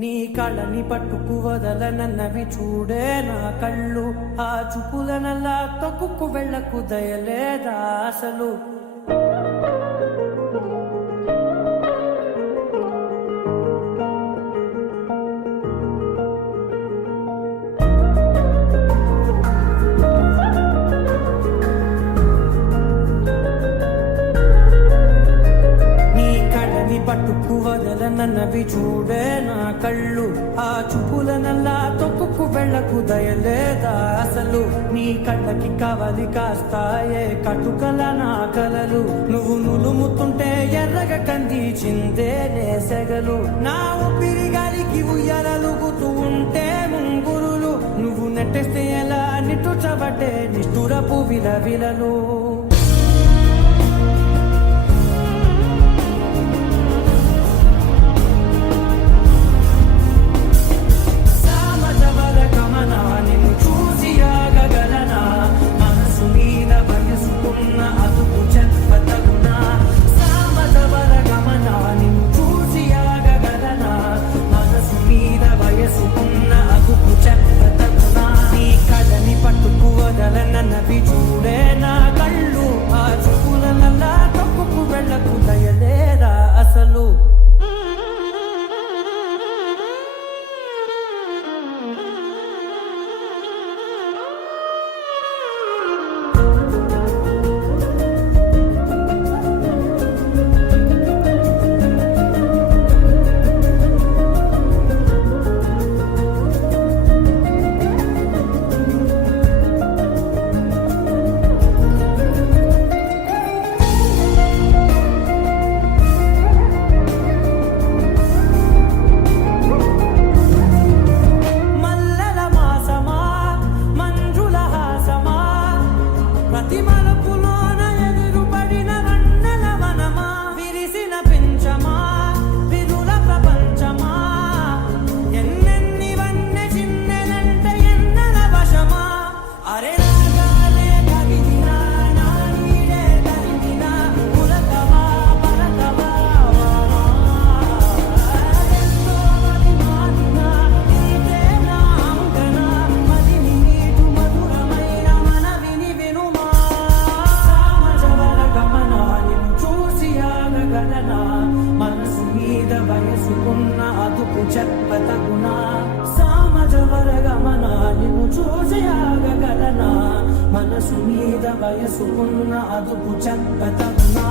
నీ కళ్ళని పట్టుకు వదలనన్నవి చూడే నా కళ్ళు, ఆ చూపులనల్లా తొక్కుకు వెళ్ళకు దయలేదా అసలు. పట్టుకు వదలనన్నవి చూడే నా కళ్ళు, ఆ చూపులనల్లా తొక్కుకు వెళ్ళకు దయలేదా అసలు. నీ కళ్ళకి కవలి కాస్తాయే కటుకల నా కలలు, నువ్వు నులుముతుంటే ఎర్రగా కందిచిందే నేసెగలు. నా ఊపిరి గాలికి ఉయ్యాలలుగుతూ ఉంటే ముంగురులు, నువ్వు నెట్టేస్తే ఎలా నిట్టుచబట్టే నిష్ఠురపు విలవిలలు. నన్నవి చూడే నా కళ్ళు, ఆ చూపులనల్లా తప్పుకు వెళ్ళకు దయలేదా అసలు. మనసు మీద వయసుకున్న అదుపు చెప్పతగునా, సామజవర గమనా నిన్ను చూసి ఆగగలనా. మనసు మీద వయసుకున్న అదుపు చెప్పతగునా.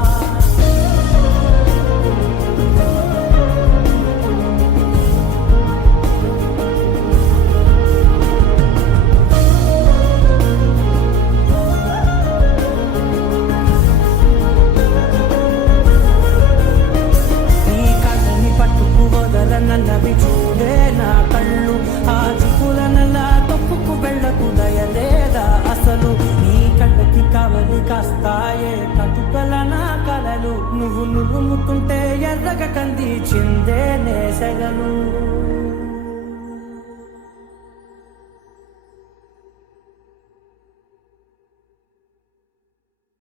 నన్నవి చూడే నా కళ్ళు, ఆ చూపులనల్లా తప్పుకు వెళ్ళకు దయలేదా అసలు. నీ కళ్ళకి కవలి కాస్తాయే కటుకల నా కలలు, నువ్వు నులుముతుంటే ఎర్రగా కందిచిందే నేసెగలు.